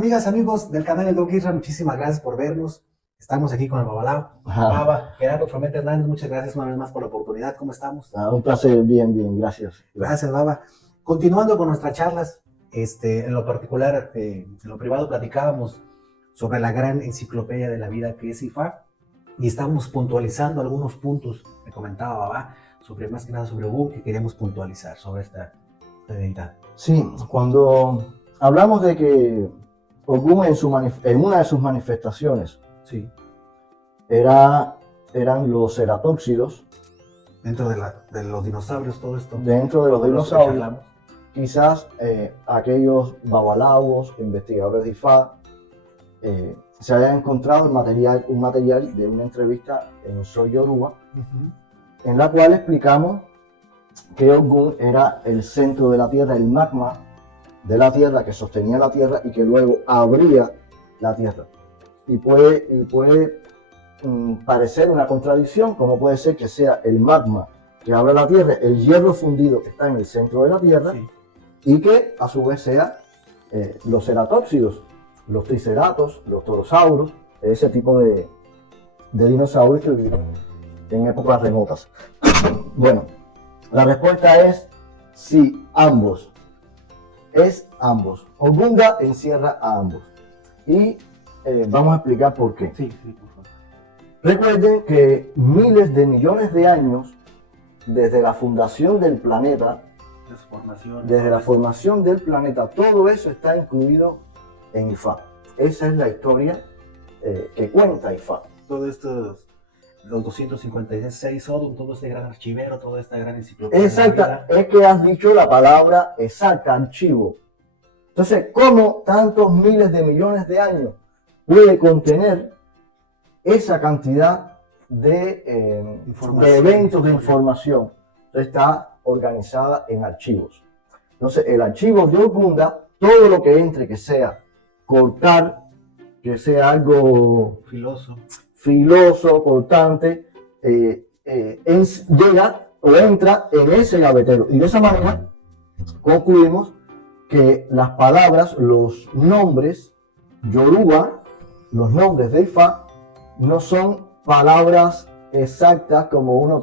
Amigas, amigos del canal de Doc Isra, muchísimas gracias por vernos. Estamos aquí con el Babalao. Baba, Gerardo Fromete Hernández, muchas gracias una vez más por la oportunidad. ¿Cómo estamos? Un placer, bien, gracias. Gracias, Baba. Continuando con nuestras charlas, en lo particular, en lo privado platicábamos sobre la gran enciclopedia de la vida que es IFA y estamos puntualizando algunos puntos, me comentaba Baba, sobre más que nada sobre Ogún, que queríamos puntualizar sobre esta deidad. Sí, cuando hablamos de que Ogún en una de sus manifestaciones Sí. eran los ceratópsidos. Dentro de los dinosaurios, todo esto. Dentro de los dinosaurios, hablamos. quizás aquellos babalaos, investigadores de IFA, se hayan encontrado un material de una entrevista en Soy Yoruba, en la cual explicamos que Ogún era el centro de la Tierra, el magma de la Tierra que sostenía la Tierra y que luego abría la Tierra. Y puede parecer una contradicción, como puede ser que sea el magma que abre la Tierra, el hierro fundido que está en el centro de la Tierra, sí, y que a su vez sea los ceratópsidos, los triceratos, los torosauros, ese tipo de dinosaurios que vivieron en épocas remotas. Bueno, la respuesta es sí, ambos. Es ambos. Ogunda encierra a ambos. Y vamos a explicar por qué. Sí, por favor. Recuerden que miles de millones de años desde la fundación del planeta, desde la formación del planeta, todo eso está incluido en IFA. Esa es la historia que cuenta IFA. Todo esto, los 256 Odum, todo este gran archivero, toda esta gran enciclopedia. Exacta, es que has dicho la palabra exacta, archivo. Entonces, ¿cómo tantos miles de millones de años puede contener esa cantidad de eventos de información? Entonces, está organizada en archivos. Entonces, el archivo de Ogunda, todo lo que entre, que sea cortar, que sea algo filoso, cortante, llega o entra en ese gavetero. Y de esa manera concluimos que las palabras, los nombres Yoruba, los nombres de IFA, no son palabras exactas como uno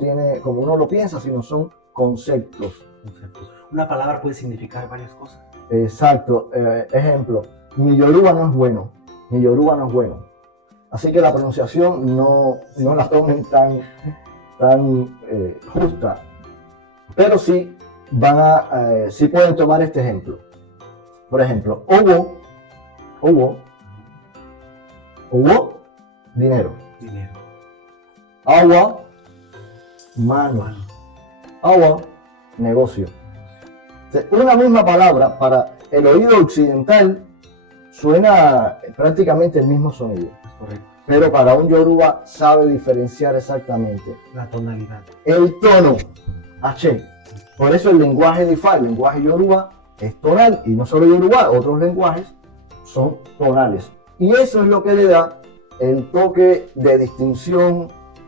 lo piensa, sino son conceptos. Una palabra puede significar varias cosas. Exacto. Ejemplo, mi Yoruba no es bueno. Mi Yoruba no es bueno. Así que la pronunciación no la tomen tan justa. Pero sí sí pueden tomar este ejemplo. Por ejemplo, Owo, dinero. Agua, mano. Agua, negocio. Una misma palabra para el oído occidental suena prácticamente el mismo sonido. Es correcto. Pero para un Yoruba sabe diferenciar exactamente la tonalidad, el tono, H. Por eso el lenguaje de IFA, el lenguaje Yoruba, es tonal, y no solo Yoruba, otros lenguajes son tonales. Y eso es lo que le da el toque de distinción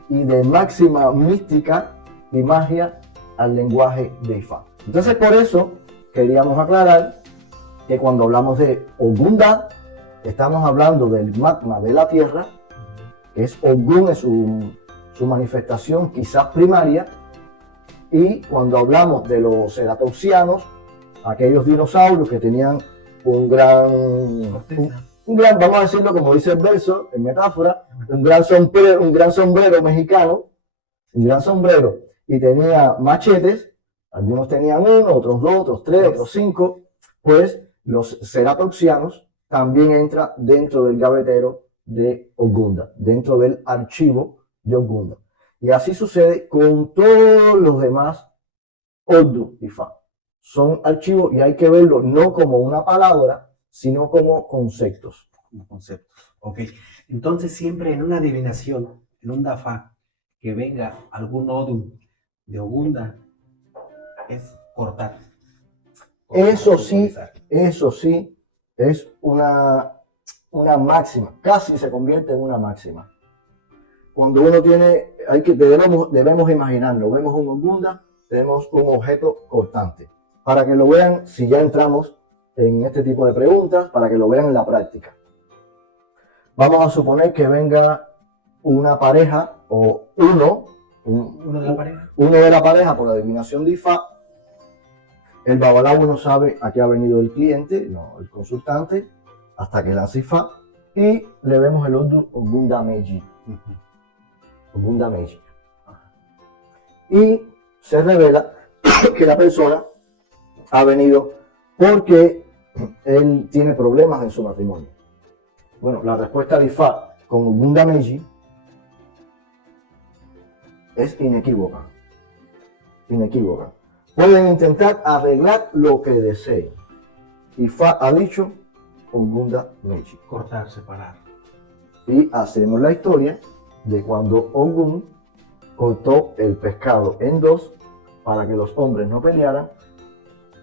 y de máxima mística y magia al lenguaje de IFA. Entonces, por eso queríamos aclarar que cuando hablamos de Ogunda, estamos hablando del magma de la Tierra, que es Ogún, es su manifestación quizás primaria, y cuando hablamos de los ceratopsianos, aquellos dinosaurios que tenían un gran, vamos a decirlo como dice el verso, en metáfora, un gran sombrero mexicano, un gran sombrero, y tenía machetes, algunos tenían uno, otros dos, otros tres, otros cinco, pues los ceratopsianos también entran dentro del gavetero de Ogunda, dentro del archivo de Ogunda. Y así sucede con todos los demás Odu IFA. Son archivos y hay que verlo no como una palabra, sino como conceptos. Como conceptos. Ok. Entonces siempre en una adivinación, en un Dafa, que venga algún Odum de Ogunda, es cortar. Eso sí, es una máxima, casi se convierte en una máxima. Cuando uno debemos imaginarlo, vemos un Ogunda, tenemos un objeto cortante. Para que lo vean, si ya entramos en este tipo de preguntas para que lo vean en la práctica. Vamos a suponer que venga una pareja o Uno de la pareja. uno de la pareja por adivinación de Ifá. El babalao no sabe a qué ha venido el cliente, no, el consultante, hasta que lanza Ifá y le vemos el Ogun Dameji. Ogun Dameji. Y se revela que la persona ha venido porque él tiene problemas en su matrimonio. Bueno, la respuesta de Ifá con Ogun Dameji es inequívoca. Inequívoca. Pueden intentar arreglar lo que deseen. Ifá ha dicho Ogun Dameji. Cortar, separar. Y hacemos la historia de cuando Ogun cortó el pescado en dos para que los hombres no pelearan,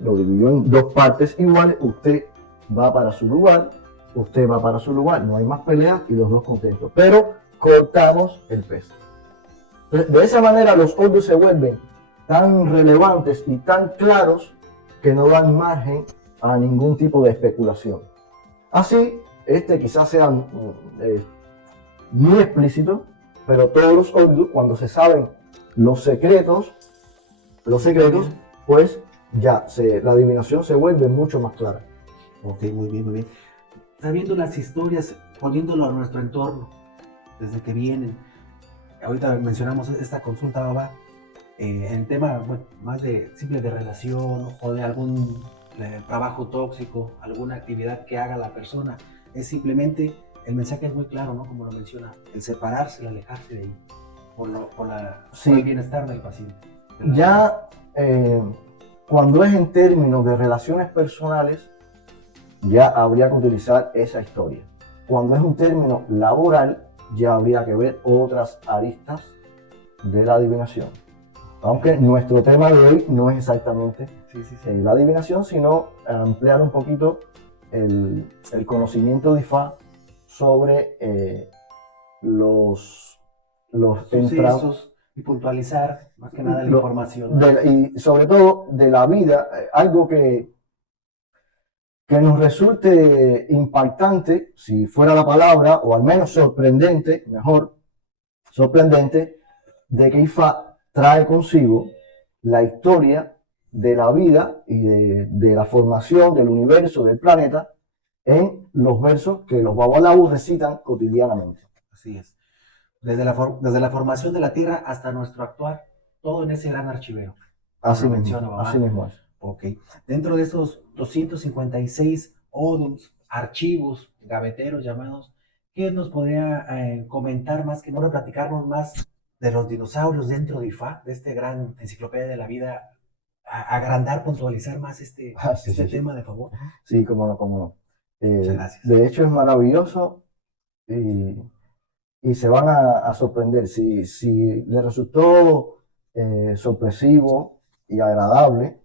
lo dividió en dos partes iguales, usted va para su lugar, usted va para su lugar, no hay más peleas y los dos contentos, pero cortamos el pez. Entonces, de esa manera los Odu se vuelven tan relevantes y tan claros que no dan margen a ningún tipo de especulación. Así, quizás sea muy explícito, pero todos los Odu, cuando se saben los secretos, pues ya la adivinación se vuelve mucho más clara. Ok, muy bien, muy bien. Sabiendo las historias, poniéndolo a nuestro entorno, desde que vienen. Ahorita mencionamos esta consulta, Baba, en tema más de simple de relación o de algún trabajo tóxico, alguna actividad que haga la persona. Es simplemente, el mensaje es muy claro, ¿no? Como lo menciona, el separarse, el alejarse de ahí, por el bienestar del paciente. Ya cuando es en términos de relaciones personales, ya habría que utilizar esa historia. Cuando es un término laboral, ya habría que ver otras aristas de la adivinación. Aunque nuestro tema de hoy no es exactamente la adivinación, sino ampliar un poquito el conocimiento de Ifá sobre los sucesos y puntualizar más que nada la información. Y sobre todo de la vida, algo que nos resulte impactante, si fuera la palabra, o al menos sorprendente, sorprendente, de que Ifá trae consigo la historia de la vida y de la formación del universo, del planeta, en los versos que los babalao recitan cotidianamente. Así es. Desde la formación de la Tierra hasta nuestro actuar, todo en ese gran archivero. Así mismo es. Ok. Dentro de esos 256 odums, archivos, gaveteros llamados, ¿qué nos podría comentar más que nada, platicarnos más de los dinosaurios dentro de Ifá, de este gran enciclopedia de la vida, agrandar, puntualizar más este tema, de favor? Sí, cómo no. Muchas gracias. De hecho es maravilloso y se van a sorprender. Si les resultó sorpresivo y agradable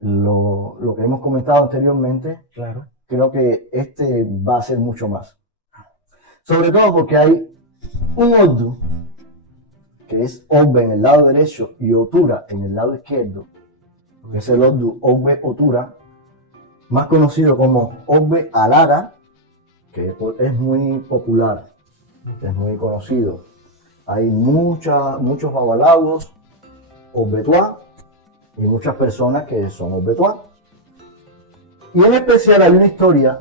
lo que hemos comentado anteriormente, claro, creo que va a ser mucho más. Sobre todo porque hay un Odu, que es Ogbe en el lado derecho y Otura en el lado izquierdo, que es el Odu Ogbe Otura, más conocido como Ogbe Alara, que es muy popular, es muy conocido. Hay muchos babalawos Ogbetuá y muchas personas que son Ogbetuá. Y en especial hay una historia,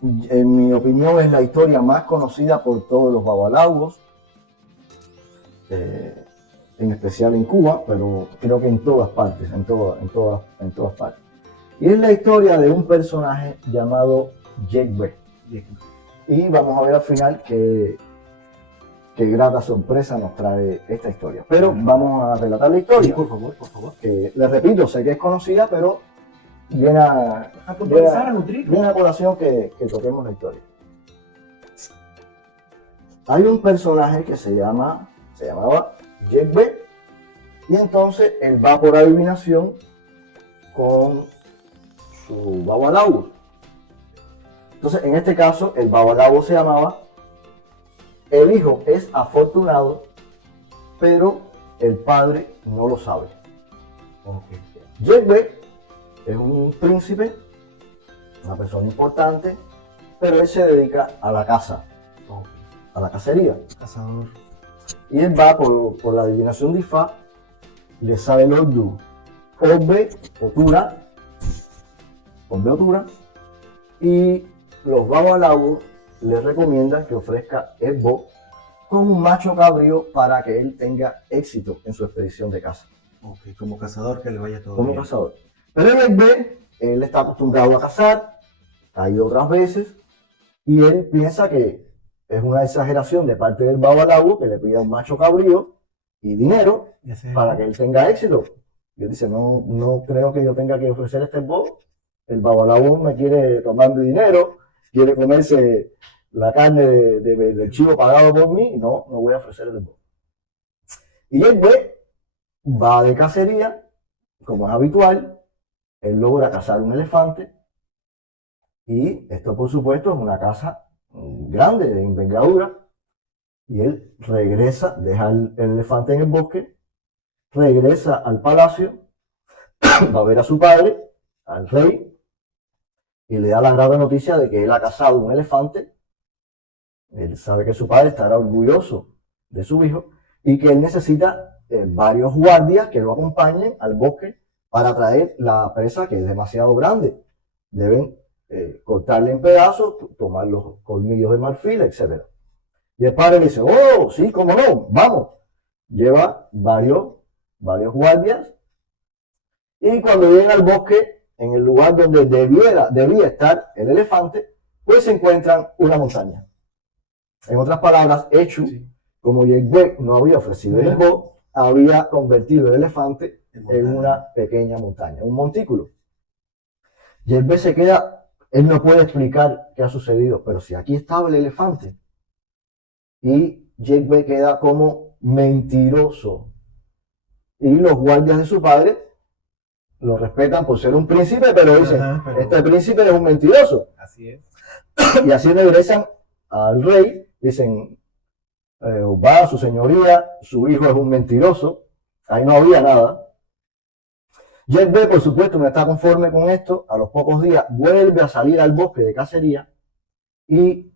en mi opinión es la historia más conocida por todos los babalawos, en especial en Cuba, pero creo que en todas partes, en todas partes. Y es la historia de un personaje llamado Yegbe. Y vamos a ver al final qué grata sorpresa nos trae esta historia. Pero vamos a relatar la historia. Sí, por favor. Que, les repito, sé que es conocida, pero viene a colación que toquemos la historia. Hay un personaje que se llamaba Yegbe, y entonces él va por adivinación con su babalao. Entonces, en este caso, el babalao se llamaba El hijo es afortunado, pero el padre no lo sabe. Okay. Yegbe es un príncipe, una persona importante, pero él se dedica a la caza, Ok. a la cacería. Cazador. Y él va por la adivinación de Ifá, le sale el Ordu, Orbe, Otura, y los babalawos le recomiendan que ofrezca Esbo con un macho cabrío para que él tenga éxito en su expedición de caza, Ok, como cazador que le vaya todo como bien. cazador. Pero en Esbe, él está acostumbrado a cazar, ha ido otras veces, y él piensa que es una exageración de parte del babalawo que le pida un macho cabrío y dinero Y ese es para el- que él tenga éxito. Y él dice, no creo que yo tenga que ofrecer este Esbo. El babalawo me quiere tomar mi dinero, quiere comerse la carne del chivo pagado por mí, no voy a ofrecer el Esbo. Y el va de cacería, como es habitual, él logra cazar un elefante, y esto por supuesto es una caza grande, de envergadura, y él regresa, deja el elefante en el bosque, regresa al palacio, va a ver a su padre, al rey, y le da la grave noticia de que él ha cazado un elefante. Él sabe que su padre estará orgulloso de su hijo y que él necesita varios guardias que lo acompañen al bosque para traer la presa, que es demasiado grande. Deben cortarle en pedazos, tomar los colmillos de marfil, etc. Y el padre dice, oh, sí, cómo no, vamos. Lleva varios guardias, y cuando llegan al bosque, en el lugar donde debía estar el elefante, pues se encuentran una montaña. En otras palabras, Echu, Sí. como Yegbe no había ofrecido el Esbo, había convertido el elefante en una pequeña montaña, un montículo. Yegbe se queda, él no puede explicar qué ha sucedido, pero si aquí estaba el elefante. Y Yegbe queda como mentiroso. Y los guardias de su padre lo respetan por ser un príncipe, pero dicen, Ajá, pero- este príncipe es un mentiroso. Así es. Y así regresan al rey, dicen, va, su señoría, su hijo es un mentiroso, ahí no había nada. Yegbe, por supuesto, no está conforme con esto, a los pocos días vuelve a salir al bosque de cacería y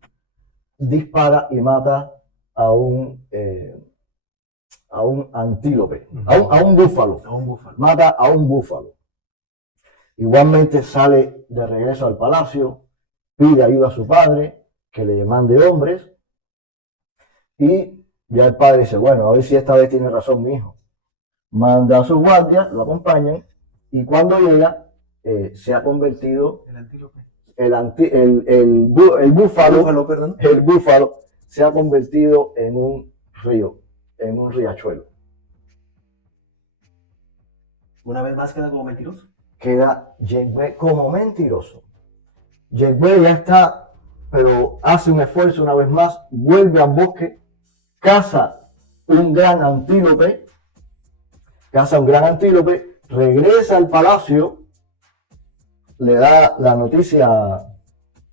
dispara y mata a un antílope, a un búfalo. A un búfalo. Mata a un búfalo. Igualmente sale de regreso al palacio, pide ayuda a su padre, que le mande hombres, y ya el padre dice, bueno, a ver si esta vez tiene razón mi hijo. Manda a sus guardias, lo acompañan, y cuando llega, se ha convertido El antílope. el búfalo, Perdón. el búfalo se ha convertido en un río, en un riachuelo. Una vez más queda como mentiroso. Queda Yegbe como mentiroso. Yegbe ya está, pero hace un esfuerzo una vez más, vuelve al bosque, caza un gran antílope, regresa al palacio, le da la noticia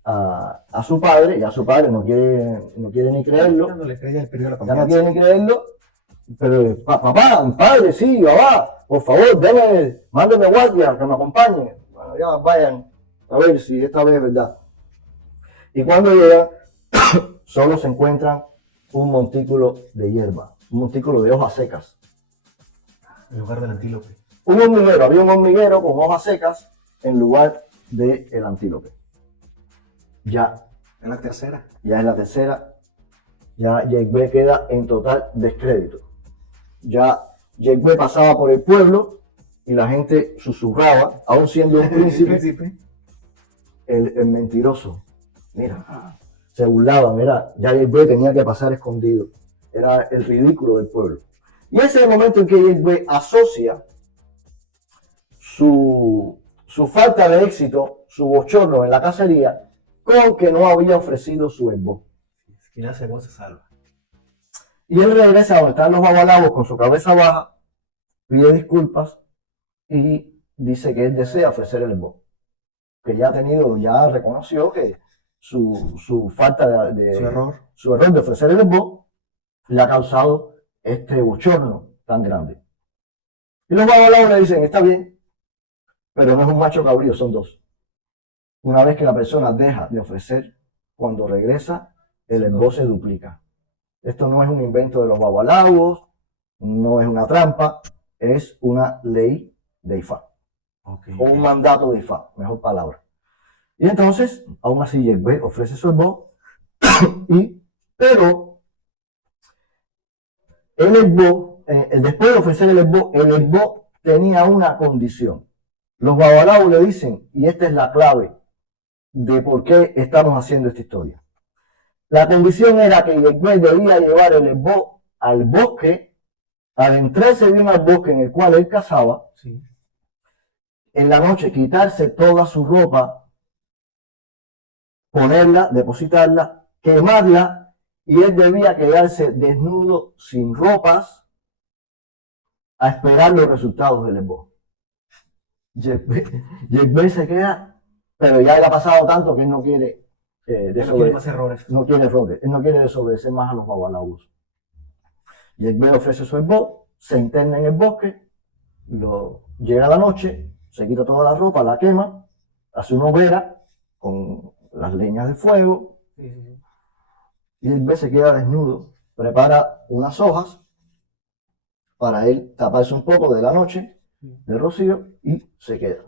a su padre, y a su padre no quiere ni creerlo, No le creía el periodo de la ya no confianza. quiere ni creerlo, pero papá, padre, sí, papá, por favor, mándeme guardia que me acompañe. Bueno, ya vayan a ver si esta vez es verdad. Y cuando llegan, solo se encuentran un montículo de hierba, un montículo de hojas secas. En lugar del antílope. Había un hormiguero con hojas secas en lugar del antílope. Ya Es la tercera. es la tercera, ya Yegbe queda en total descrédito. Ya Yegbe pasaba por el pueblo y la gente susurraba, aún siendo un príncipe, el mentiroso. Mira, se burlaban, ya Yegbe tenía que pasar escondido. Era el ridículo del pueblo. Y ese es el momento en que Yegbe asocia su falta de éxito, su bochorno en la cacería, con que no había ofrecido su Esbo. Quien hace voz se salva. Y él regresa a donde están los babalawos con su cabeza baja, pide disculpas y dice que él desea ofrecer el Esbo. Que ya reconoció que su falta su error de ofrecer el Esbo le ha causado este bochorno tan grande. Y los babalawos le dicen, está bien, pero no es un macho cabrío, son dos. Una vez que la persona deja de ofrecer, cuando regresa, el esbo se duplica. Esto no es un invento de los babalawos, no es una trampa, es una ley de Ifá. Okay. O un mandato de Ifá, mejor palabra. Y entonces, aún así, Yegbe ofrece su esbo, pero el esbo, después de ofrecer el esbo tenía una condición. Los babalawos le dicen, y esta es la clave de por qué estamos haciendo esta historia. La condición era que Yegbe debía llevar el esbo al bosque, adentrarse bien al bosque en el cual él cazaba, Sí. en la noche quitarse toda su ropa, ponerla, depositarla, quemarla, y él debía quedarse desnudo, sin ropas, a esperar los resultados del esbo. Yegbe se queda, pero ya le ha pasado tanto que él no quiere No quiere más errores. no quiere errores, él no quiere desobedecer más a los babalawos. Yegbe ofrece su esbo, se interna en el bosque, llega la noche, se quita toda la ropa, la quema, hace una hoguera con las leñas de fuego, Sí. y Yegbe se queda desnudo, prepara unas hojas para él taparse un poco de la noche, de rocío, y se queda.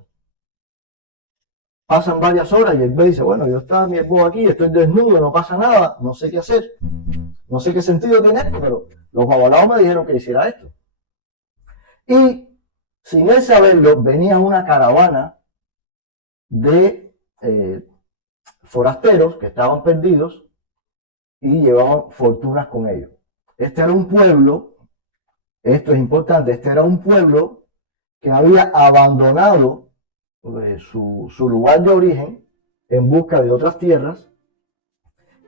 Pasan varias horas y Yegbe dice, bueno, yo estaba mi esbo aquí, estoy desnudo, no pasa nada, no sé qué hacer, no sé qué sentido tiene esto, pero los babalawos me dijeron que hiciera esto. Y sin él saberlo, venía una caravana de forasteros que estaban perdidos y llevaban fortunas con ellos. Este era un pueblo, esto es importante, este era un pueblo que había abandonado su lugar de origen en busca de otras tierras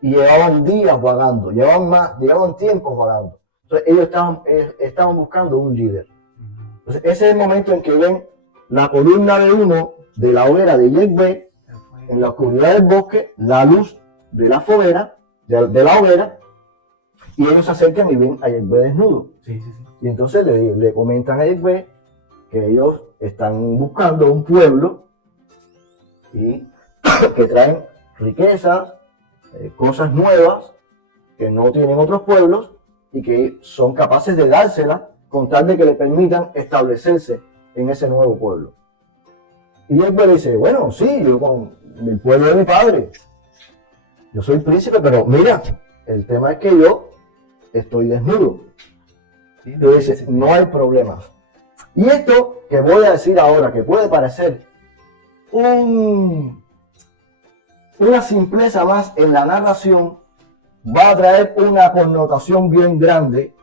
y llevaban días vagando, llevaban tiempos vagando. Entonces ellos estaban buscando un líder. Entonces ese es el momento en que ven la columna de humo de la hoguera de Yegbe en la oscuridad del bosque, la luz de la foguera, de la hoguera, y ellos se acercan y ven a Yegbe desnudo. Sí. Y entonces le comentan a Yegbe que ellos están buscando un pueblo y que traen riquezas, cosas nuevas que no tienen otros pueblos y que son capaces de dárselas con tal de que le permitan establecerse en ese nuevo pueblo. Y Yegbe dice, bueno, sí, yo con el pueblo de mi padre, yo soy príncipe, pero mira, el tema es que yo estoy desnudo. Y dice, no hay problemas. Y esto que voy a decir ahora, que puede parecer una simpleza más en la narración, va a traer una connotación bien grande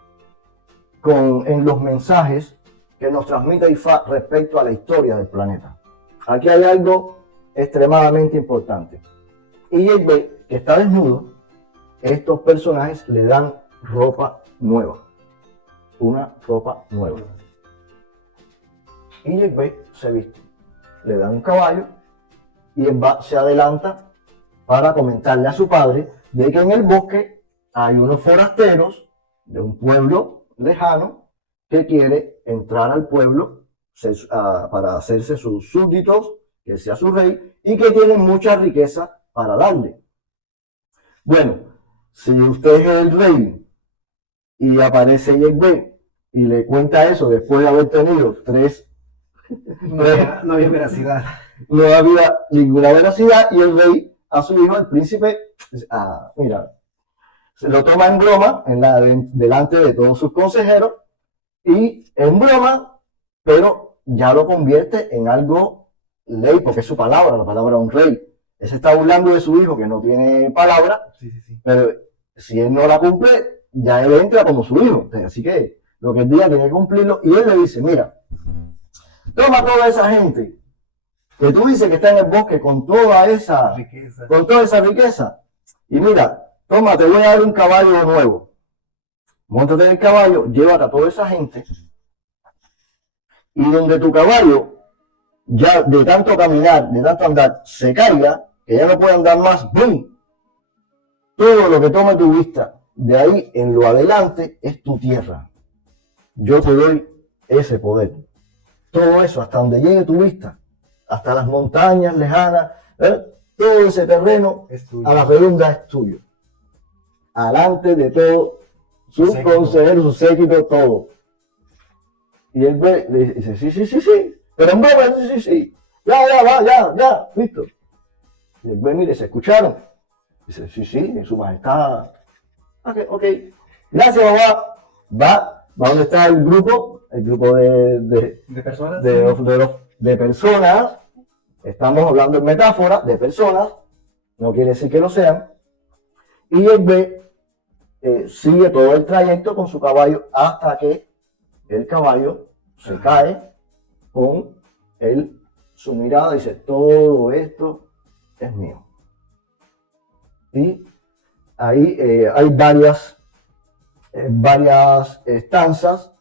en los mensajes que nos transmite Ifá respecto a la historia del planeta. Aquí hay algo extremadamente importante. Y Yegbe, que está desnudo, estos personajes le dan ropa nueva. Una ropa nueva. Y Yegbe se viste. Le dan un caballo y él se adelanta para comentarle a su padre de que en el bosque hay unos forasteros de un pueblo lejano que quiere entrar al pueblo para hacerse sus súbditos, que sea su rey, y que tienen mucha riqueza para darle. Bueno, si usted es el rey y aparece Yegbe y le cuenta eso después de haber tenido No había veracidad. no había ninguna veracidad, y el rey a su hijo, el príncipe, mira, se lo toma en broma delante de todos sus consejeros, y en broma, pero ya lo convierte en algo ley, porque es su palabra, la palabra de un rey. Él se está burlando de su hijo que no tiene palabra, Sí. pero si él no la cumple, ya él entra como su hijo. Así que lo que él diga tiene que cumplirlo, y él le dice, mira, toma toda esa gente que tú dices que está en el bosque con toda esa riqueza, y mira, toma, te voy a dar un caballo nuevo. Móntate en el caballo, llévate a toda esa gente, y donde tu caballo ya de tanto caminar, de tanto andar, se caiga, que ya no puede andar más, ¡boom! Todo lo que tome tu vista de ahí en lo adelante es tu tierra. Yo te doy ese poder. Todo eso, hasta donde llegue tu vista, hasta las montañas lejanas, todo ese terreno Es tuyo. a la redonda es tuyo. Alante de todo, sus Séquito. consejeros, su séquito, todo. Y él ve, le dice, sí, pero en broma, sí, ya, listo. Y él ve, mire, ¿se escucharon? Dice, sí, su majestad. Ok, gracias, mamá. Va donde está el grupo ¿De personas? de personas. Estamos hablando en metáfora, de personas, no quiere decir que lo sean. Y él ve, sigue todo el trayecto con su caballo hasta que el caballo se cae con su mirada y dice, todo esto es mío. Y ahí hay varias estanzas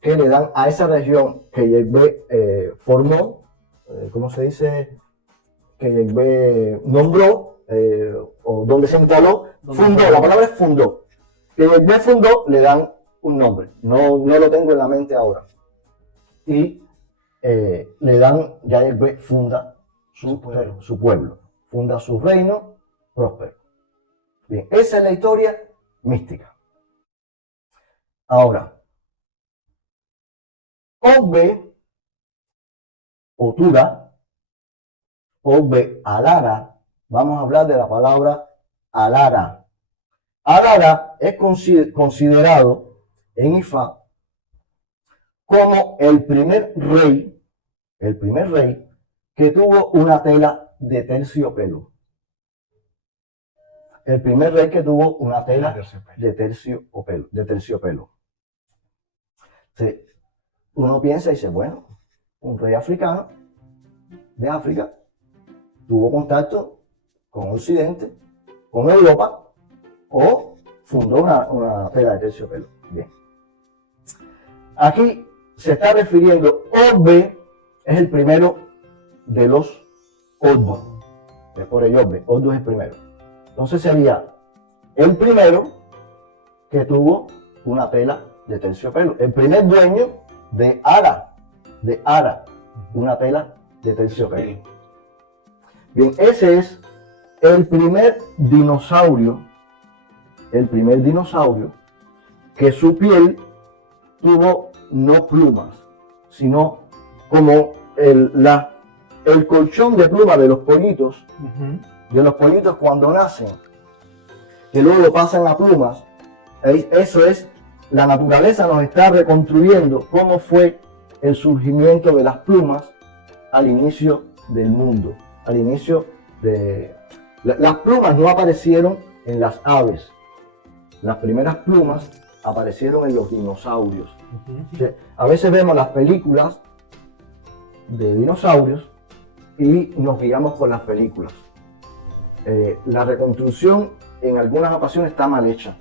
que le dan a esa región que Yahvé formó, ¿cómo se dice? Que Yahvé nombró, o donde se instaló, fundó, la palabra es fundó. Que Yahvé fundó, le dan un nombre, no lo tengo en la mente ahora. Y le dan, ya Yahvé funda su pueblo, funda su reino próspero. Bien, esa es la historia mística. Ahora, Ogbe, Otura, Ogbe, Alara, vamos a hablar de la palabra Alara. Alara es considerado en Ifá como el primer rey que tuvo una tela de terciopelo. El primer rey que tuvo una tela de terciopelo. Sí. Uno piensa y dice, bueno, un rey africano de África tuvo contacto con Occidente, con Europa, o fundó una tela de terciopelo. Bien. Aquí se está refiriendo, Ogbe es el primero de los Odu. Es por ello Ogbe, Odu es el primero. Entonces sería el primero que tuvo una tela de terciopelo. El primer dueño de Ara, una tela de terciopelo. Bien, ese es el primer dinosaurio que su piel tuvo no plumas, sino como el colchón de plumas de los pollitos, cuando nacen, que luego lo pasan a plumas. Eso es, la naturaleza nos está reconstruyendo cómo fue el surgimiento de las plumas al inicio del mundo, al inicio de... Las plumas no aparecieron en las aves, las primeras plumas aparecieron en los dinosaurios. O sea, a veces vemos las películas de dinosaurios y nos guiamos por las películas. La reconstrucción en algunas ocasiones está mal hecha.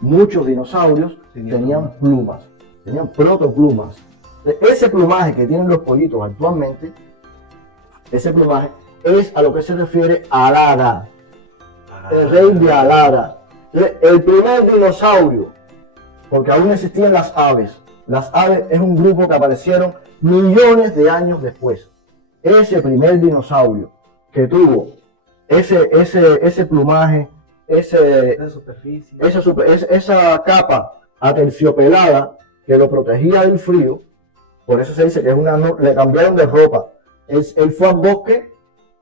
Muchos dinosaurios tenían plumas, tenían protoplumas. Ese plumaje que tienen los pollitos actualmente, ese plumaje es a lo que se refiere a Alara, el rey de Alara. El primer dinosaurio, porque aún existían las aves. Las aves es un grupo que aparecieron millones de años después. Ese primer dinosaurio que tuvo ese plumaje, esa capa aterciopelada que lo protegía del frío, por eso se dice que le cambiaron de ropa. Él fue al bosque,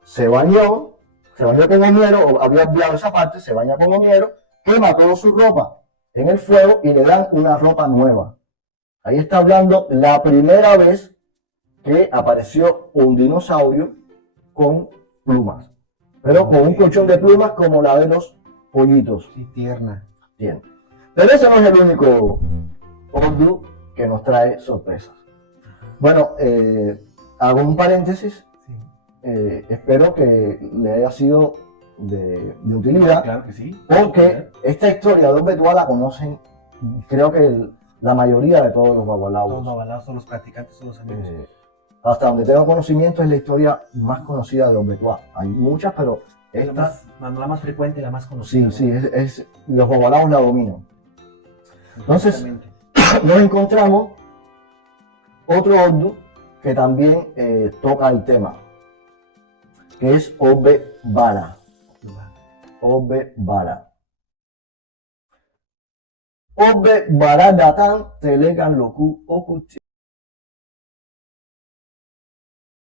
se bañó con Homero, o había olvidado esa parte, se baña con Homero, quema toda su ropa en el fuego y le dan una ropa nueva. Ahí está hablando la primera vez que apareció un dinosaurio con plumas, pero con un colchón de plumas como la de los pollitos. Sí, tierna. Bien. Pero ese no es el único Odu que nos trae sorpresas. Bueno, hago un paréntesis. Sí. Espero que le haya sido de utilidad. Claro que sí. Porque esta historia de Ogbetuá la conocen, creo que la mayoría de todos los babalaos. Todos los babalaos, todos los practicantes, todos los amigos. Hasta donde tengo conocimiento es la historia más conocida de Ogbetuá. Hay muchas, pero Es esta, la más frecuente y la más conocida. sí, los babalaos la dominan. Entonces, Exactamente. nos encontramos otro Ogdu que también toca el tema. que es Obe Bala. Obe Bala. Obe Bala Datan Telegan Loku Okuchi.